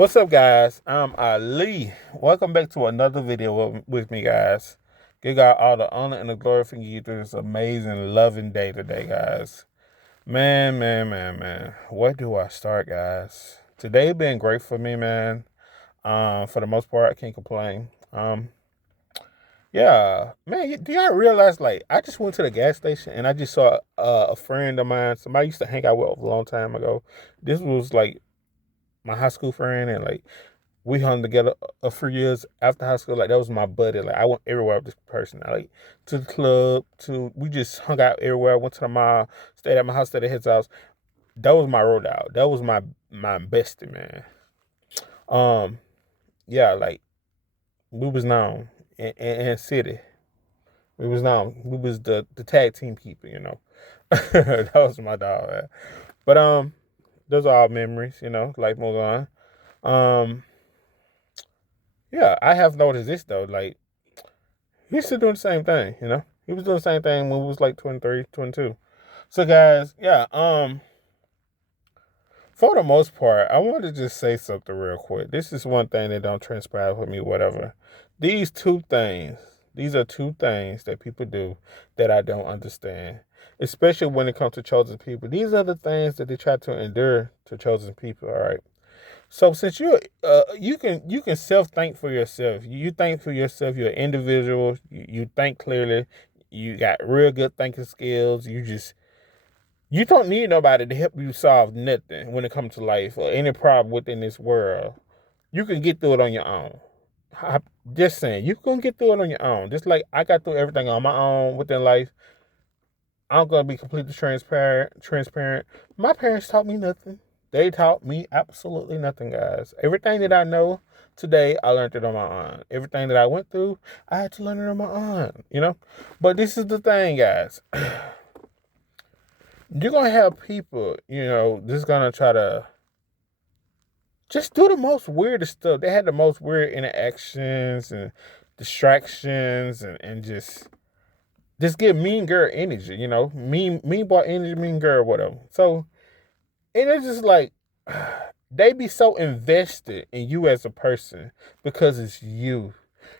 What's up, guys? I'm Ali. Welcome back to another video with me, guys. Give God all the honor and the glory for you through this amazing, loving day today, guys. Man. Where do I start, guys? Today been great for me, man. For the most part, I can't complain. Yeah, man. Do y'all realize, like, I just went to the gas station and I just saw a friend of mine, somebody I used to hang out with a long time ago. This was like my high school friend, and like we hung together a few years after high school. Like that was my buddy. Like I went everywhere with this person. Like to the club, to we just hung out everywhere. I went to the mall, stayed at my house, stayed at his house. That was my road out. That was my bestie, man. Um, yeah, like we was known in city. We was known. We was the tag team people. That was my dog, man. But those are all memories. Life moves on. Um, yeah, I have noticed this though. Like he's still doing the same thing. He was doing the same thing when we was like 23, 22. So guys, yeah, for the most part, I want to just say something real quick. This is one thing that don't transpire with me, whatever. These two things, these are two things that people do that I don't understand. Especially when it comes to chosen people. These are the things that they try to endure to chosen people, all right? So since you can self think for yourself. You think for yourself. You're an individual. You think clearly. You got real good thinking skills. You don't need nobody to help you solve nothing when it comes to life or any problem within this world. You can get through it on your own. Just saying, you can get through it on your own. Just like I got through everything on my own within life. I'm gonna be completely transparent. Transparent. My parents taught me nothing. They taught me absolutely nothing, guys. Everything that I know today, I learned it on my own. Everything that I went through, I had to learn it on my own. But this is the thing, guys. You're gonna have people, just gonna try to just do the most weirdest stuff. They had the most weird interactions and distractions and just get mean girl energy. Mean boy energy, mean girl, whatever. So, and it's just like they be so invested in you as a person because it's you.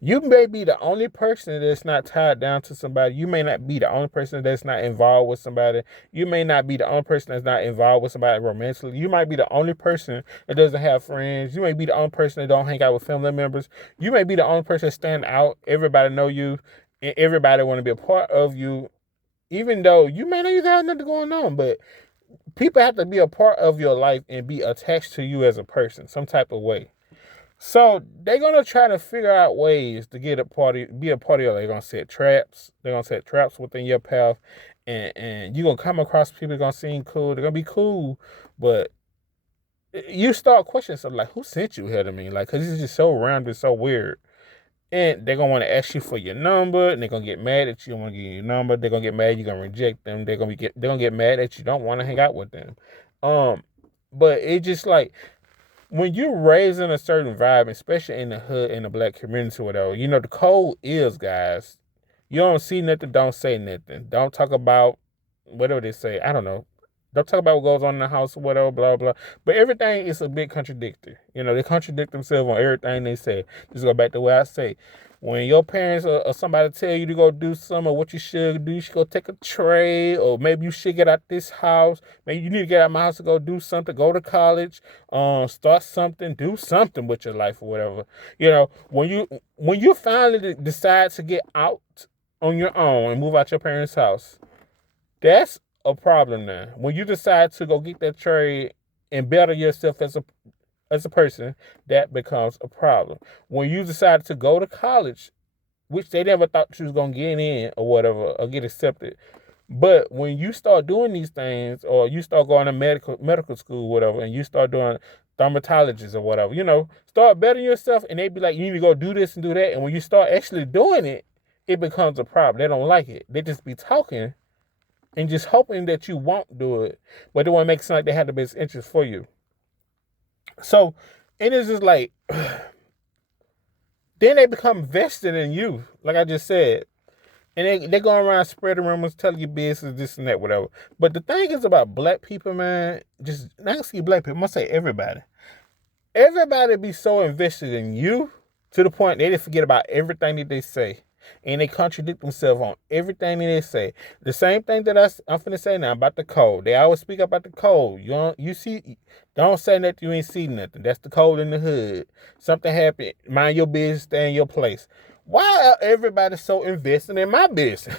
You may be the only person that's not tied down to somebody. You may not be the only person that's not involved with somebody. You may not be the only person that's not involved with somebody romantically. You might be the only person that doesn't have friends. You may be the only person that don't hang out with family members. You may be the only person that stand out. Everybody know you, and everybody want to be a part of you, even though you may not even have nothing going on. But people have to be a part of your life and be attached to you as a person, some type of way. So they're gonna try to figure out ways to be a party. They're gonna set traps. They're gonna set traps within your path, and you're gonna come across people gonna seem cool. They're gonna be cool, but you start questioning something like, who sent you here to me? Like, cause it's just so random, so weird. And they're gonna want to ask you for your number, and they're gonna get mad at you. Want to give you your number. They're gonna get mad. You're gonna reject them. They're gonna get mad at you. Don't want to hang out with them. Um, but it just like when you're raised in a certain vibe, especially in the hood, in the black community, or whatever, the code is, guys, you don't see nothing, don't say nothing. Don't talk about whatever they say. I don't know. Don't talk about what goes on in the house or whatever, blah, blah. But everything is a bit contradictory. They contradict themselves on everything they say. Just go back to what I say. When your parents or somebody tell you to go do something or what you should go take a trade, or maybe you should get out this house. Maybe you need to get out of my house to go do something, go to college, start something, do something with your life or whatever. When you finally decide to get out on your own and move out your parents' house, that's a problem now. When you decide to go get that trade and better yourself as a person, that becomes a problem. When you decide to go to college, which they never thought you was gonna get in or whatever, or get accepted. But when you start doing these things, or you start going to medical school, whatever, and you start doing dermatologist or whatever, start bettering yourself, and they be like, you need to go do this and do that. And when you start actually doing it, it becomes a problem. They don't like it. They just be talking and just hoping that you won't do it, but they want to make it sound like they have the best interest for you. So it is just like then they become vested in you, like I just said. And they go around spreading rumors, telling you business, this and that, whatever. But the thing is about black people, man, just not see black people, I must say everybody. Everybody be so invested in you to the point they forget about everything that they say. And they contradict themselves on everything that they say. The same thing that I'm finna say now about the code. They always speak about the code. Don't say nothing you ain't see nothing. That's the code in the hood. Something happened. Mind your business, stay in your place. Why are everybody so invested in my business?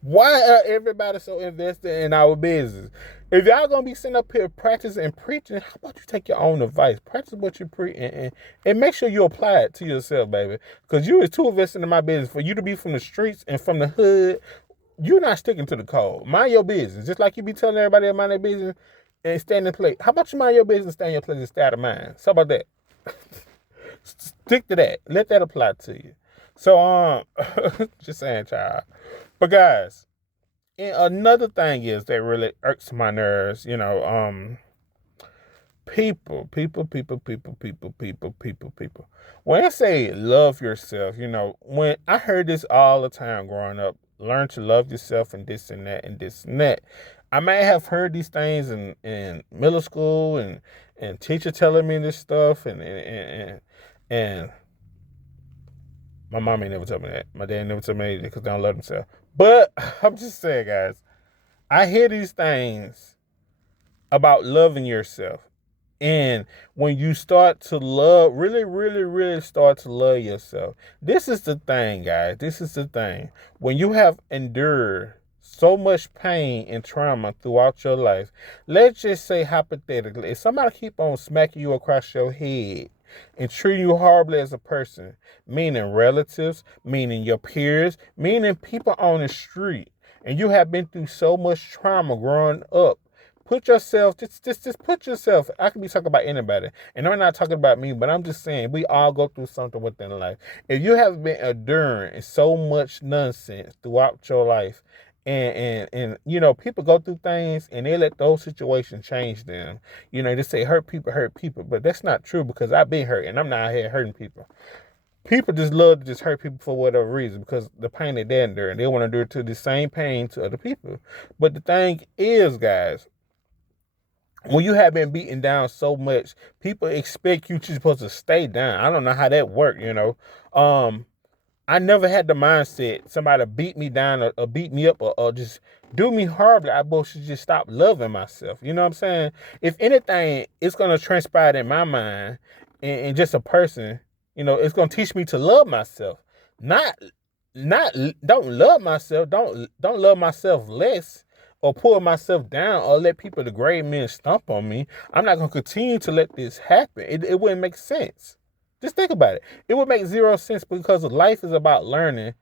Why are everybody so invested in our business? If y'all gonna be sitting up here practicing and preaching, how about you take your own advice? Practice what you preach and make sure you apply it to yourself, baby. Because you is too invested in my business for you to be from the streets and from the hood. You're not sticking to the code. Mind your business. Just like you be telling everybody to mind their business and stay in the place. How about you mind your business, stay in your place, and stay out of mine? So about that. Stick to that. Let that apply to you. So, just saying, child. But guys, and another thing is that really irks my nerves, people. When I say love yourself, when I heard this all the time growing up, learn to love yourself and this and that and this and that. I may have heard these things in middle school and teacher telling me this stuff and my mom ain't never told me that. My dad never told me anything because they don't love themselves. But I'm just saying, guys, I hear these things about loving yourself. And when you start to love, really, really, really start to love yourself, this is the thing, guys. This is the thing. When you have endured so much pain and trauma throughout your life, let's just say hypothetically, if somebody keep on smacking you across your head and treat you horribly as a person, meaning relatives, meaning your peers, meaning people on the street, and you have been through so much trauma growing up, put yourself, just put yourself, I can be talking about anybody, and I'm not talking about me, but I'm just saying, we all go through something within life. If you have been enduring so much nonsense throughout your life, and people go through things and they let those situations change them. They say hurt people, but that's not true because I've been hurt and I'm not out here hurting people. People just love to just hurt people for whatever reason because the pain that they endure and they want to do to the same pain to other people. But the thing is, guys, when you have been beaten down so much, people expect you to supposed to stay down. I don't know how that works, I never had the mindset somebody beat me down or beat me up or just do me horribly. I both should just stop loving myself. You know what I'm saying? If anything, it's going to transpire in my mind and just a person, it's going to teach me to love myself. Not don't love myself. Don't love myself less or pull myself down or let people degrade me and stomp on me. I'm not going to continue to let this happen. It wouldn't make sense. Just think about it. It would make zero sense because life is about learning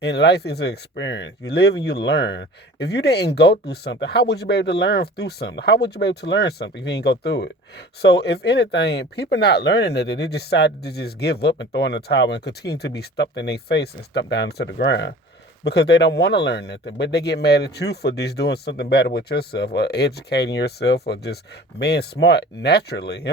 and life is an experience. You live and you learn. If you didn't go through something, how would you be able to learn through something? How would you be able to learn something if you didn't go through it? So if anything, people not learning it, they decided to just give up and throw in the towel and continue to be stumped in their face and stumped down to the ground because they don't want to learn nothing. But they get mad at you for just doing something better with yourself or educating yourself or just being smart naturally,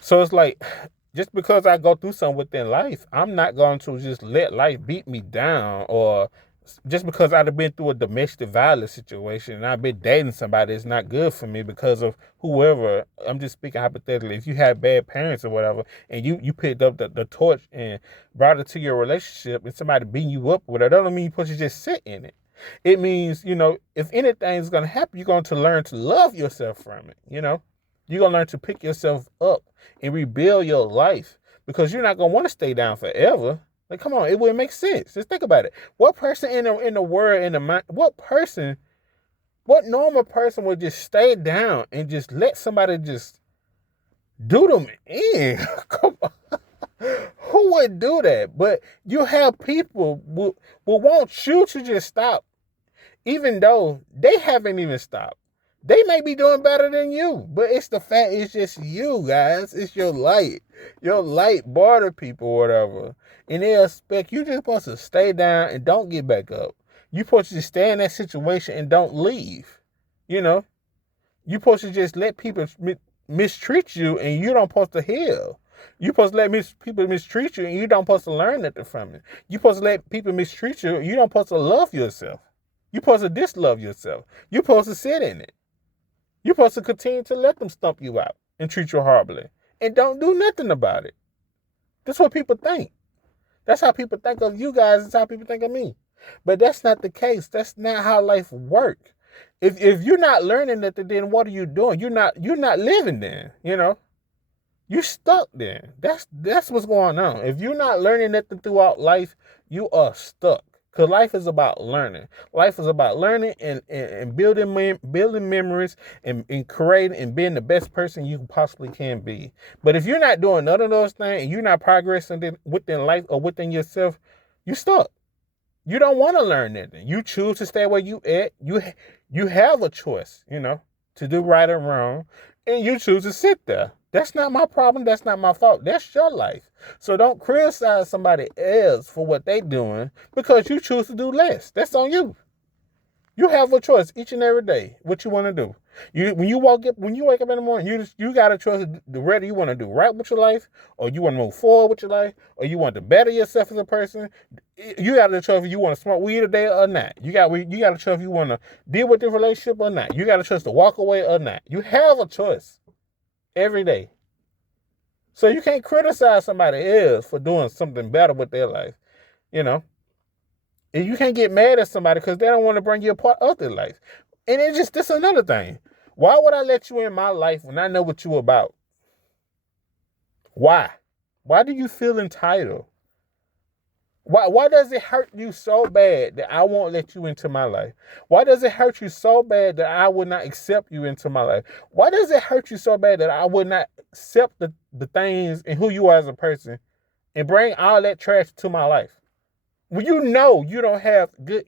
So it's like, just because I go through something within life, I'm not going to just let life beat me down, or just because I've been through a domestic violence situation and I've been dating somebody that's not good for me because of whoever. I'm just speaking hypothetically. If you have bad parents or whatever, and you picked up the torch and brought it to your relationship and somebody beating you up with it, that don't mean you're supposed to just sit in it. It means, if anything's going to happen, you're going to learn to love yourself from it, You're going to learn to pick yourself up and rebuild your life because you're not going to want to stay down forever. Like, come on, it wouldn't make sense. Just think about it. What person in the world, in the mind, what normal person would just stay down and just let somebody just do them in? Come on. Who would do that? But you have people who want you to just stop, even though they haven't even stopped. They may be doing better than you, but it's the fact it's just you, guys. It's your light border people or whatever. And they expect you just supposed to stay down and don't get back up. You supposed to just stay in that situation and don't leave. You supposed to just let people mistreat you and you don't supposed to heal. You supposed to let people mistreat you and you don't supposed to learn nothing from it. You supposed to let people mistreat you and you don't supposed to love yourself. You supposed to dislove yourself. You supposed to sit in it. You're supposed to continue to let them stump you out and treat you horribly and don't do nothing about it. That's what people think. That's how people think of you guys. That's how people think of me. But that's not the case. That's not how life works. If you're not learning that, then what are you doing? You're not living then, You stuck then. That's what's going on. If you're not learning nothing throughout life, you are stuck. Because life is about learning. Life is about learning and building memories and creating and being the best person you possibly can be. But if you're not doing none of those things and you're not progressing within life or within yourself, you're stuck. You don't want to learn anything. You choose to stay where you at. You have a choice, to do right or wrong, and you choose to sit there. That's not my problem. That's not my fault. That's your life. So don't criticize somebody else for what they doing because you choose to do less. That's on you. You have a choice each and every day what you want to do. When you wake up in the morning, you got a choice whether you want to do right with your life, or you want to move forward with your life, or you want to better yourself as a person. You got a choice if you want to smoke weed today or not. You got a choice if you want to deal with the relationship or not. You got a choice to walk away or not. You have a choice every day. So you can't criticize somebody else for doing something better with their life, And you can't get mad at somebody because they don't want to bring you a part of their life. And this another thing. Why would I let you in my life when I know what you're about? Why? Why do you feel entitled? Why does it hurt you so bad that I won't let you into my life? Why does it hurt you so bad that I would not accept you into my life? Why does it hurt you so bad that I would not accept the things and who you are as a person and bring all that trash to my life? Well, you don't have good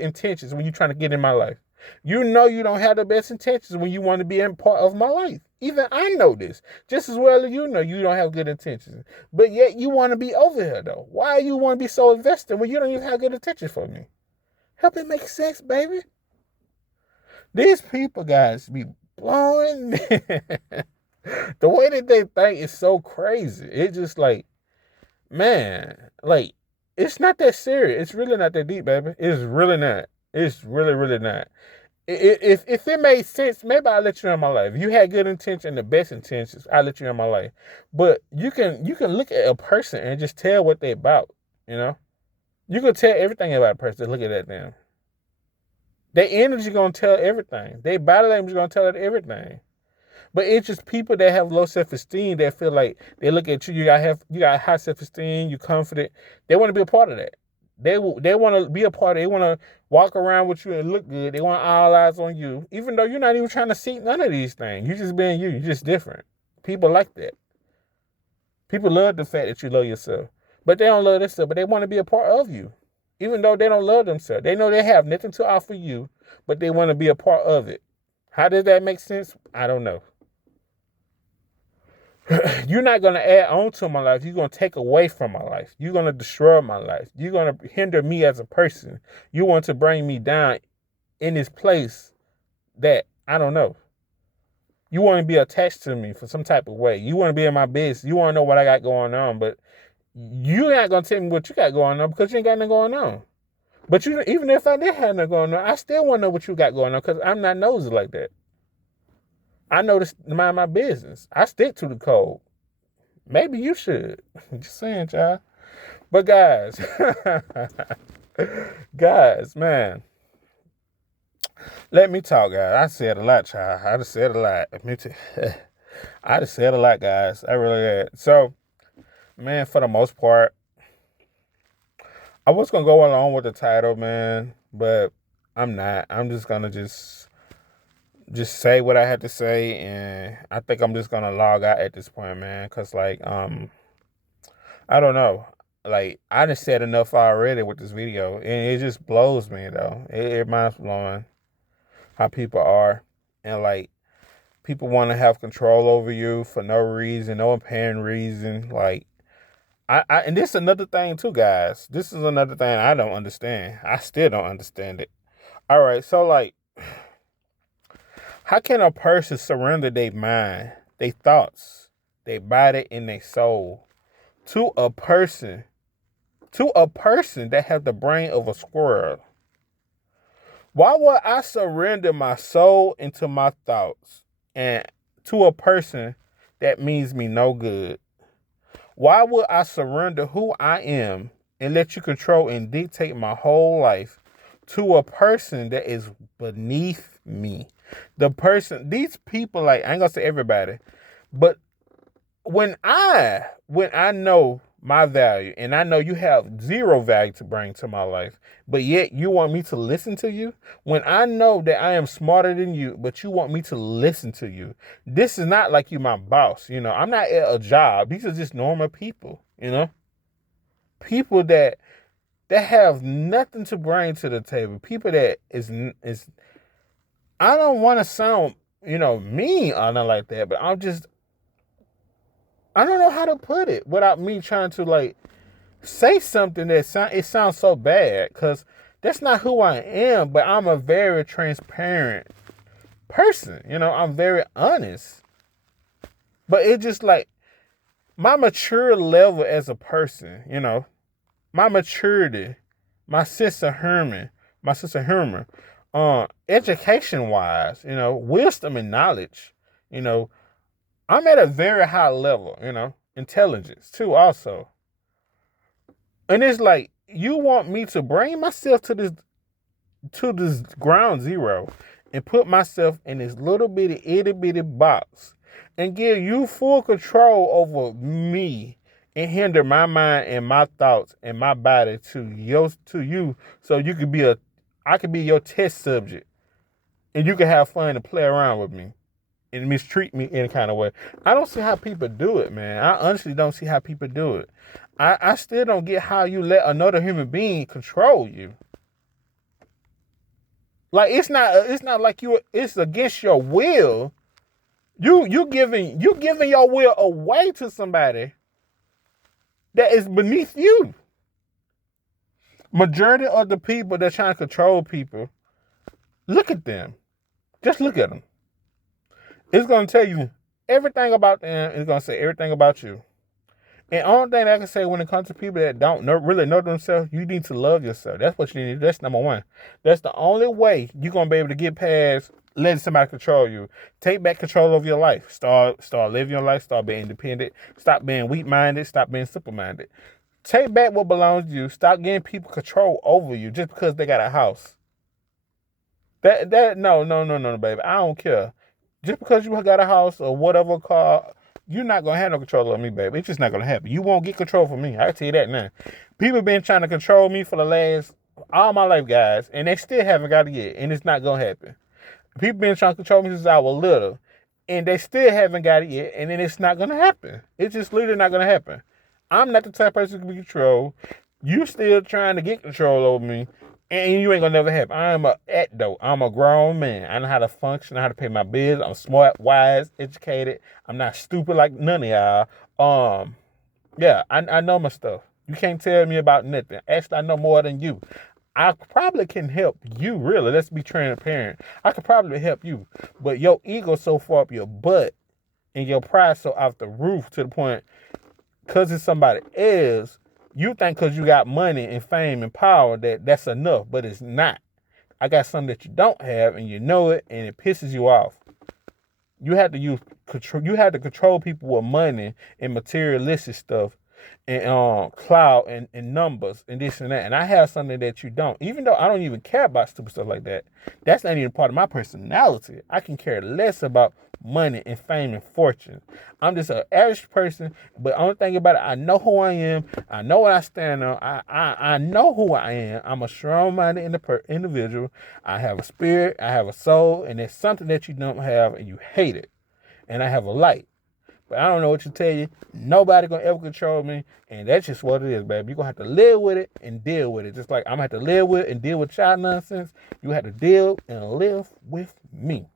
intentions when you're trying to get in my life. You don't have the best intentions when you want to be in part of my life. Even I know this. Just as well as you don't have good intentions. But yet you want to be over here, though. Why you want to be so invested when you don't even have good intentions for me? Help it make sense, baby. These people, guys, be blowing. The way that they think is so crazy. It's just like, man, like, it's not that serious. It's really not that deep, baby. It's really not. It's really, really not. If it made sense, maybe I'll let you in my life. If you had good intention, the best intentions, I'll let you in my life. But you can look at a person and just tell what they're about, You can tell everything about a person. Look at that damn. Their energy gonna tell everything. Their body language gonna tell it everything. But it's just people that have low self-esteem that feel like they look at you, you got high self-esteem, you're confident. They want to be a part of that. They want to be a part of it. They want to walk around with you and look good. They want all eyes on you, even though you're not even trying to seek none of these things. You're just being you. You're just different. People like that. People love the fact that you love yourself. But they don't love themselves, but they want to be a part of you. Even though they don't love themselves. They know they have nothing to offer you, but they want to be a part of it. How does that make sense? I don't know. You're not going to add on to my life. You're going to take away from my life. You're going to destroy my life. You're going to hinder me as a person. You want to bring me down in this place that I don't know. You want to be attached to me for some type of way. You want to be in my business. You want to know what I got going on, but you're not going to tell me what you got going on because you ain't got nothing going on. But even if I did have nothing going on, I still want to know what you got going on because I'm not nosy like that. I know to mind my business. I stick to the code. Maybe you should. Just saying, child. But guys, man, let me talk, guys. I said a lot, child. I just said a lot. I just said a lot, guys. I really did. So, man, for the most part, I was going to go along with the title, man, but I'm not. I'm just going to just say what I had to say, and I think I'm just gonna log out at this point, man, because like I don't know, like I just said enough already with this video, and it just blows me though. It minds blowing how people are, and like people want to have control over you for no reason, no apparent reason. Like I and this is another thing too, guys. This is another thing I don't understand. I still don't understand it. All right, so like, how can a person surrender their mind, their thoughts, their body, and their soul to a person that has the brain of a squirrel? Why would I surrender my soul into my thoughts and to a person that means me no good? Why would I surrender who I am and let you control and dictate my whole life to a person that is beneath me? These people, like, I ain't gonna say everybody, but when I know my value and I know you have zero value to bring to my life, but yet you want me to listen to you, when I know that I am smarter than you, but you want me to listen to you, this is not like you my boss. I'm not at a job. These are just normal people, people that have nothing to bring to the table. People that is I don't want to sound, mean or nothing like that, but I don't know how to put it without me trying to, like, say something that sounds so bad, because that's not who I am, but I'm a very transparent person. I'm very honest. But it's just like my mature level as a person, my maturity, my sense of humor, education wise, wisdom and knowledge, I'm at a very high level, intelligence too also. And it's like, you want me to bring myself to this ground zero and put myself in this little bitty itty bitty box and give you full control over me and hinder my mind and my thoughts and my body to you, so you could I could be your test subject and you can have fun and play around with me and mistreat me any kind of way. I don't see how people do it, man. I honestly don't see how people do it. I still don't get how you let another human being control you. Like, it's not like it's against your will. You giving your will away to somebody that is beneath you. Majority of the people that trying to control people, look at them. Just look at them. It's going to tell you everything about them. It's going to say everything about you. And the only thing I can say when it comes to people that don't really know themselves, you need to love yourself. That's what you need. That's number one. That's the only way you're going to be able to get past letting somebody control you. Take back control of your life. Start living your life. Start being independent. Stop being weak-minded. Stop being simple-minded. Take back what belongs to you. Stop getting people control over you just because they got a house. No, baby. I don't care. Just because you got a house or whatever car, you're not going to have no control over me, baby. It's just not going to happen. You won't get control from me. I can tell you that now. People been trying to control me for all my life, guys, and they still haven't got it yet, and it's not going to happen. People been trying to control me since I was little, and they still haven't got it yet, and then it's not going to happen. It's just literally not going to happen. I'm not the type of person who can be controlled. You still trying to get control over me, and you ain't gonna never happen. I'm a grown man. I know how to function, I know how to pay my bills. I'm smart, wise, educated. I'm not stupid like none of y'all. Yeah, I know my stuff. You can't tell me about nothing. Actually, I know more than you. I probably can help you, really. Let's be transparent. I could probably help you. But your ego so far up your butt and your pride so off the roof to the point, because it's somebody else, you think because you got money and fame and power that's enough, but it's not. I got something that you don't have, and you know it, and it pisses you off. You have to use control. You have to control people with money and materialistic stuff, and clout and numbers and this and that. And I have something that you don't. Even though I don't even care about stupid stuff like that, that's not even part of my personality. I can care less about money and fame and fortune. I'm just an average person, but only thing about it, I know who I am. I know what I stand on. I know who I am. I'm a strong-minded individual. I have a spirit. I have a soul, and there's something that you don't have, and you hate it. And I have a light. But I don't know what to tell you. Nobody gonna ever control me, and that's just what it is, baby. You're gonna have to live with it and deal with it. Just like I'm gonna have to live with it and deal with child nonsense. You have to deal and live with me.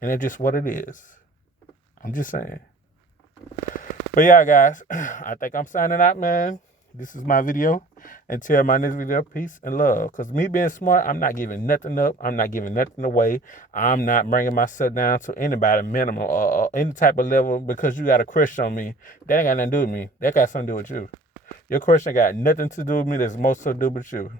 And that's just what it is. I'm just saying. But yeah, guys, I think I'm signing out, man. This is my video. Until my next video, peace and love. Because me being smart, I'm not giving nothing up. I'm not giving nothing away. I'm not bringing myself down to anybody minimal or any type of level because you got a crush on me. That ain't got nothing to do with me. That got something to do with you. Your crush ain't got nothing to do with me. That's most to do with you.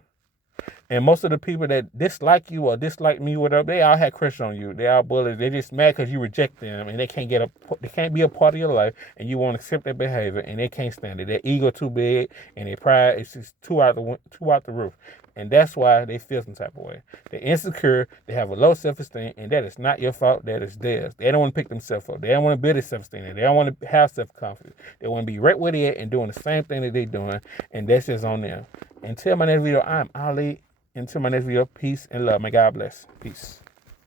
And most of the people that dislike you or dislike me, whatever, they all had crush on you. They all bullies. They just mad because you reject them, and they can't be a part of your life, and you won't accept their behavior, and they can't stand it. Their ego too big, and their pride is just too out the roof. And that's why they feel some type of way. They're insecure. They have a low self-esteem, and that is not your fault. That is theirs. They don't want to pick themselves up. They don't want to build their self-esteem. They don't want to have self-confidence. They want to be right where they at and doing the same thing that they're doing, and that's just on them. Until my next video, I'm Ali. Until my next video, peace and love. May God bless. Peace.